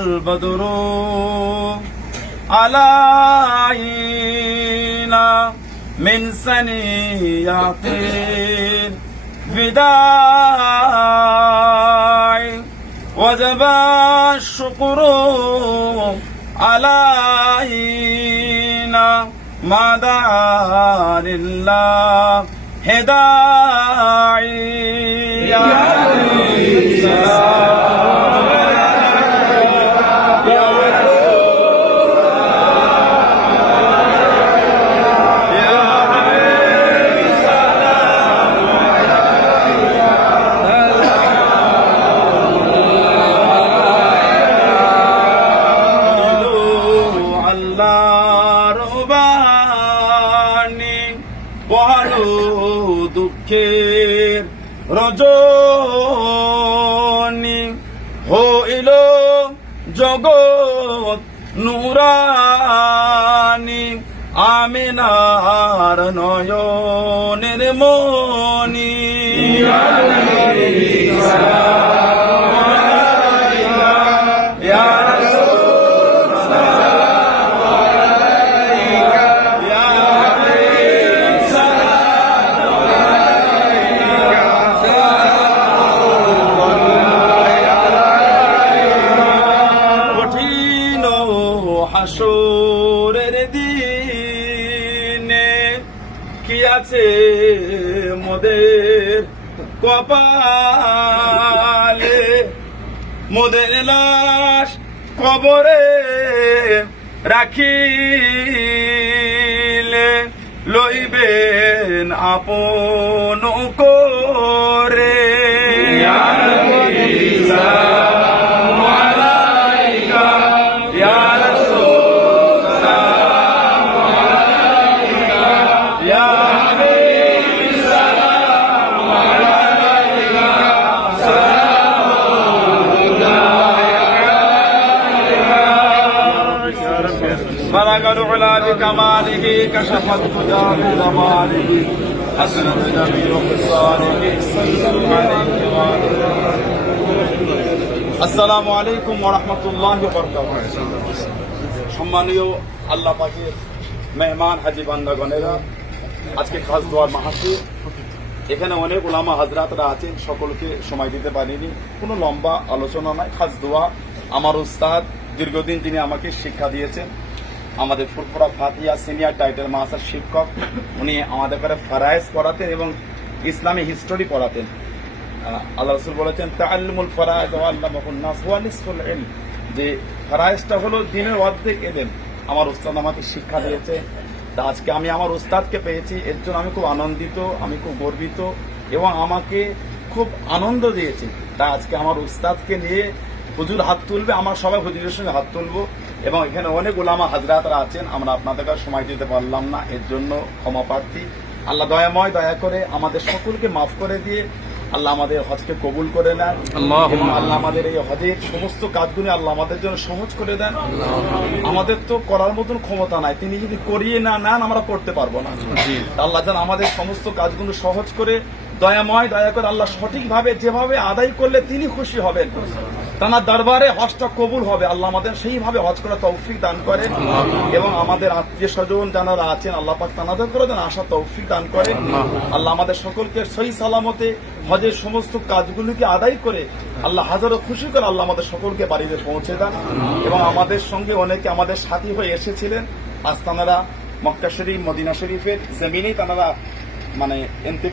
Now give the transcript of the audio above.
البدر علينا من سنيات الوداع وجب الشكر علينا ما دعا لله هداعي দুঃখের রজনী হইল জগৎ নুরানি আমিনার নয়নের মনি হাসরের দিনে কি আছে মোদের কপালে? মোদের লাশ কবরে রাখিলে লইবেন আপন بكماله كشف الهدى بجماله حسنت جميع خصاله صلى الله عليه وآله আসসালামু আলাইকুম ওরহমতুল্লাহ সম্মানীয় আল্লাহ পাকের মেহমান হাজি বান্দাগণেরা আজকে খাস দোয়ার মাহাসি এখানে অনেক ওলামা হাজরাতরা আছেন সকলকে সময় দিতে পারিনি কোনো লম্বা আলোচনা নাই খাস দোয়া আমার উস্তাদ দীর্ঘদিন তিনি আমাকে শিক্ষা দিয়েছেন আমাদের ফুরফুরা ফাতিয়া সিনিয়র টাইটেল মাসার শিক্ষক, উনি আমাদের করে ফারায়েজ পড়াতেন এবং ইসলামী হিস্টোরি পড়াতেন। আল্লাহ রসুল বলেছেন, তাআল্লুমুল ফারায়েজ ইলম। যে ফারায়েজটা হলো দিনের অর্ধেক এলেন আমার উস্তাদ আমাকে শিক্ষা দিয়েছে। তা আজকে আমি আমার উস্তাদকে পেয়েছি। এর জন্য আমি খুব আনন্দিত, আমি খুব গর্বিত এবং আমাকে খুব আনন্দ দিয়েছে। তা আজকে আমার উস্তাদকে নিয়ে হুজুর হাত তুলবে, আমার সবাই হুজুরের সঙ্গে হাত তুলবো। এবং এখানে অনেক ওলামা হাজরাতরা আছেন আমরা আপনাদের কাছে সময় দিতে পারলাম না এর জন্য ক্ষমা প্রার্থী। আল্লাহ দয়াময় দয়া করে আমাদের সকলকে মাফ করে দিয়ে আল্লাহ আমাদের হজকে কবুল করে নেন। আল্লাহ আমাদের এই হজের সমস্ত কাজগুলি আল্লাহ আমাদের জন্য সহজ করে দেন। আমাদের তো করার মতন ক্ষমতা নাই তিনি যদি করিয়ে না নেন আমরা করতে পারব না। আল্লাহ যেন আমাদের সমস্ত কাজগুলো সহজ করে দয়াময় দয়া করে আল্লাহ সঠিকভাবে যেভাবে আদায় করলে তিনি খুশি হবেন। তার দরবারে হজটা কবুল হবে। আল্লাহ আমাদের সেইভাবে হজ করা তৌফিক দান করেন এবং আমাদের আত্মীয় স্বজন যারা আছেন আল্লাহ পাক তানাদের করে দেন আশা তৌফিক দান করেন আল্লাহ। আমাদের সকলকে সহি সালামতে হজের সমস্ত কাজগুলিকে আদায় করে আল্লাহ হাজারো খুশি করে আল্লাহ আমাদের সকলকে বাড়িতে পৌঁছে দেন। এবং আমাদের সঙ্গে অনেকে আমাদের সাথী হয়ে এসেছিলেন। আজ তানারা মক্কা শরীফ মদিনা শরীফের জমিনেই তানারা মানে এন্তেকাল